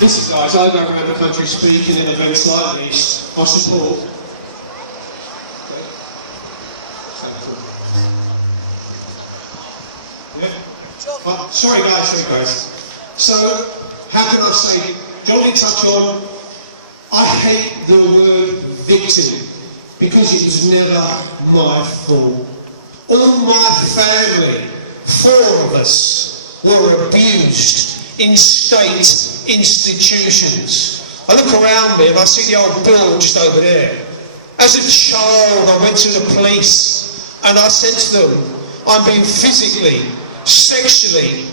Listen guys, I go around the country speaking in events like this. I support. Yeah? Sorry guys. So, how can I say, Johnny touched on, I hate the word victim, because it was never my fault. All my family, 4 of us, were abused in state institutions. I look around me and I see the old building just over there. As a child, I went to the police and I said to them, I'm being physically, sexually,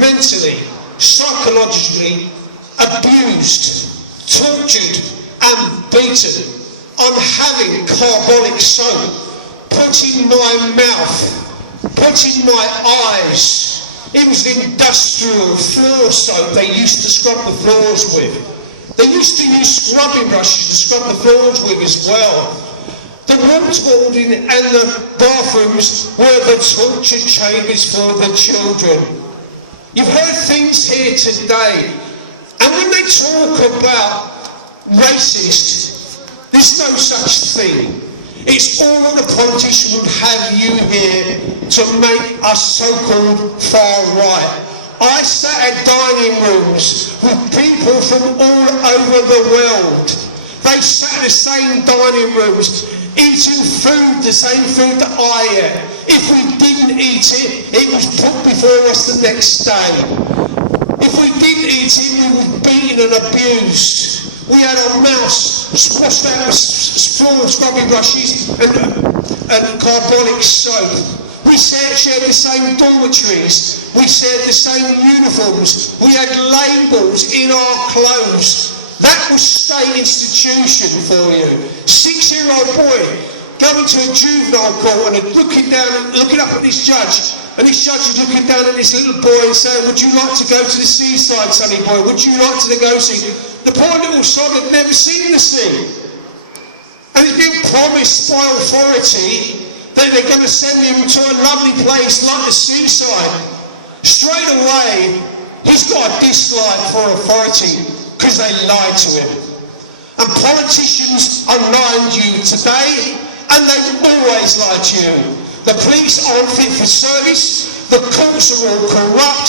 mentally, psychologically abused, tortured and beaten. I'm having carbolic soap put in my mouth, put in my eyes. It was industrial floor soap they used to scrub the floors with. They used to use scrubbing brushes to scrub the floors with as well. The waterboarding and the bathrooms were the torture chambers for the children. You've heard things here today, and when they talk about racist, there's no such thing. It's all the politicians would have you here to make us so-called far right. I sat at dining rooms with people from all over the world. They sat in the same dining rooms, eating food, the same food that I ate. If we didn't eat it, it was put before us the next day. If we didn't eat it, we were beaten and abused. We had our mouths washed out with scrubbing brushes and carbolic soap. We shared the same dormitories. We shared the same uniforms. We had labels in our clothes. That was state institution for you. 6-year-old boy going to a juvenile court and looking up at this judge, and this judge is looking down at this little boy and saying, would you like to go to the seaside, sonny boy? Would you like to go see? The poor little sod had never seen the sea. And he's been promised by authority that they're going to send him to a lovely place like the seaside. Straight away, he's got a dislike for authority because they lied to him. And politicians are lying to you today, and they've always lied to you. The police aren't fit for service, the courts are all corrupt,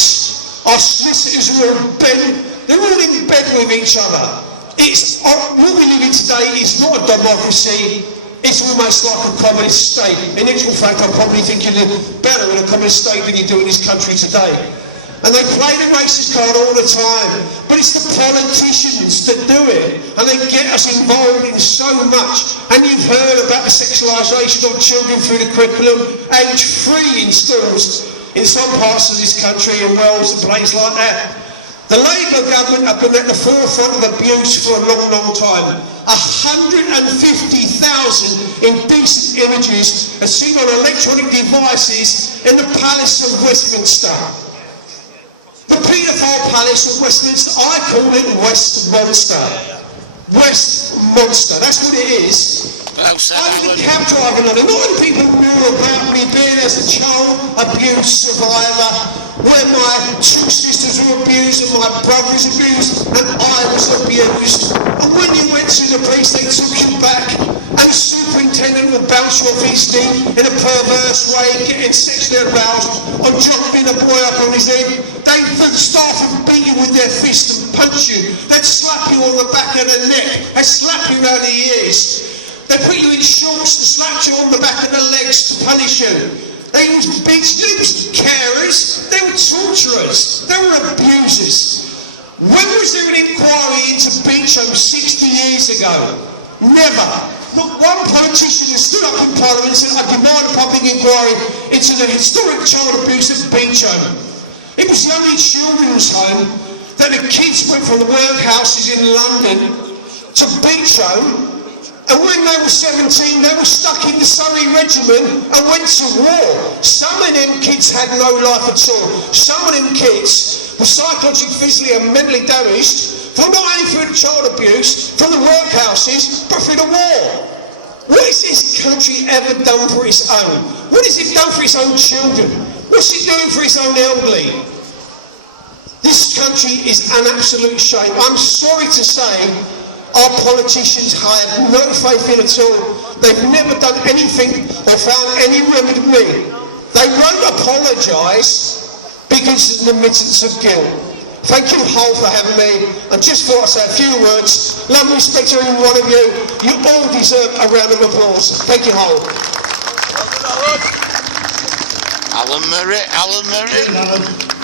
our solicitors are all bent, they're all in bed with each other. What we live in today is not a democracy, it's almost like a communist state. In actual fact, I probably think you live better in a communist state than you do in this country today. And they play the racist card all the time, but it's the politicians that do it, and they get us involved in so much. And you've heard about the sexualisation of children through the curriculum, age 3 in schools, in some parts of this country, in Wales and places like that. The Labour government have been at the forefront of abuse for a long, long time. 150,000 indecent images are seen on electronic devices in the Palace of Westminster. The paedophile palace of Westminster, I call it Westmonster. Westmonster, that's what it is. I was a cab driver in London. Not many people knew about me being as a child abuse survivor, where my 2 sisters were abused and my brother was abused and I was abused. And when you went to the police, they took you back, and the superintendent would bounce you off his knee in a perverse way, getting sexually aroused, and jumping a boy up on his head. The staff would beat you with their fists and punch you. They'd slap you on the back of the neck. They'd slap you around the ears. They'd put you in shorts and slap you on the back of the legs to punish you. They used beats. They were carers. They were torturers. They were abusers. When was there an inquiry into Beecham 60 years ago? Never. Not one politician has stood up in Parliament and said, I demand a public inquiry into the historic child abuse at Beecham. It was the only children's home that the kids went from the workhouses in London to Beecham, and when they were 17 they were stuck in the Surrey Regiment and went to war. Some of them kids had no life at all. Some of them kids were psychologically, physically and mentally damaged from not only through the child abuse, from the workhouses, but through the war. What has this country ever done for its own? What has it done for its own children? What's it doing for its own elderly? This country is an absolute shame. I'm sorry to say our politicians I have no faith in at all. They've never done anything or found any remedy. They won't apologise because of an admittance of guilt. Thank you, Hull, for having me. And just thought I'd say a few words. Love and respect to every one of you. You all deserve a round of applause. Thank you, Hull. Alan Murray.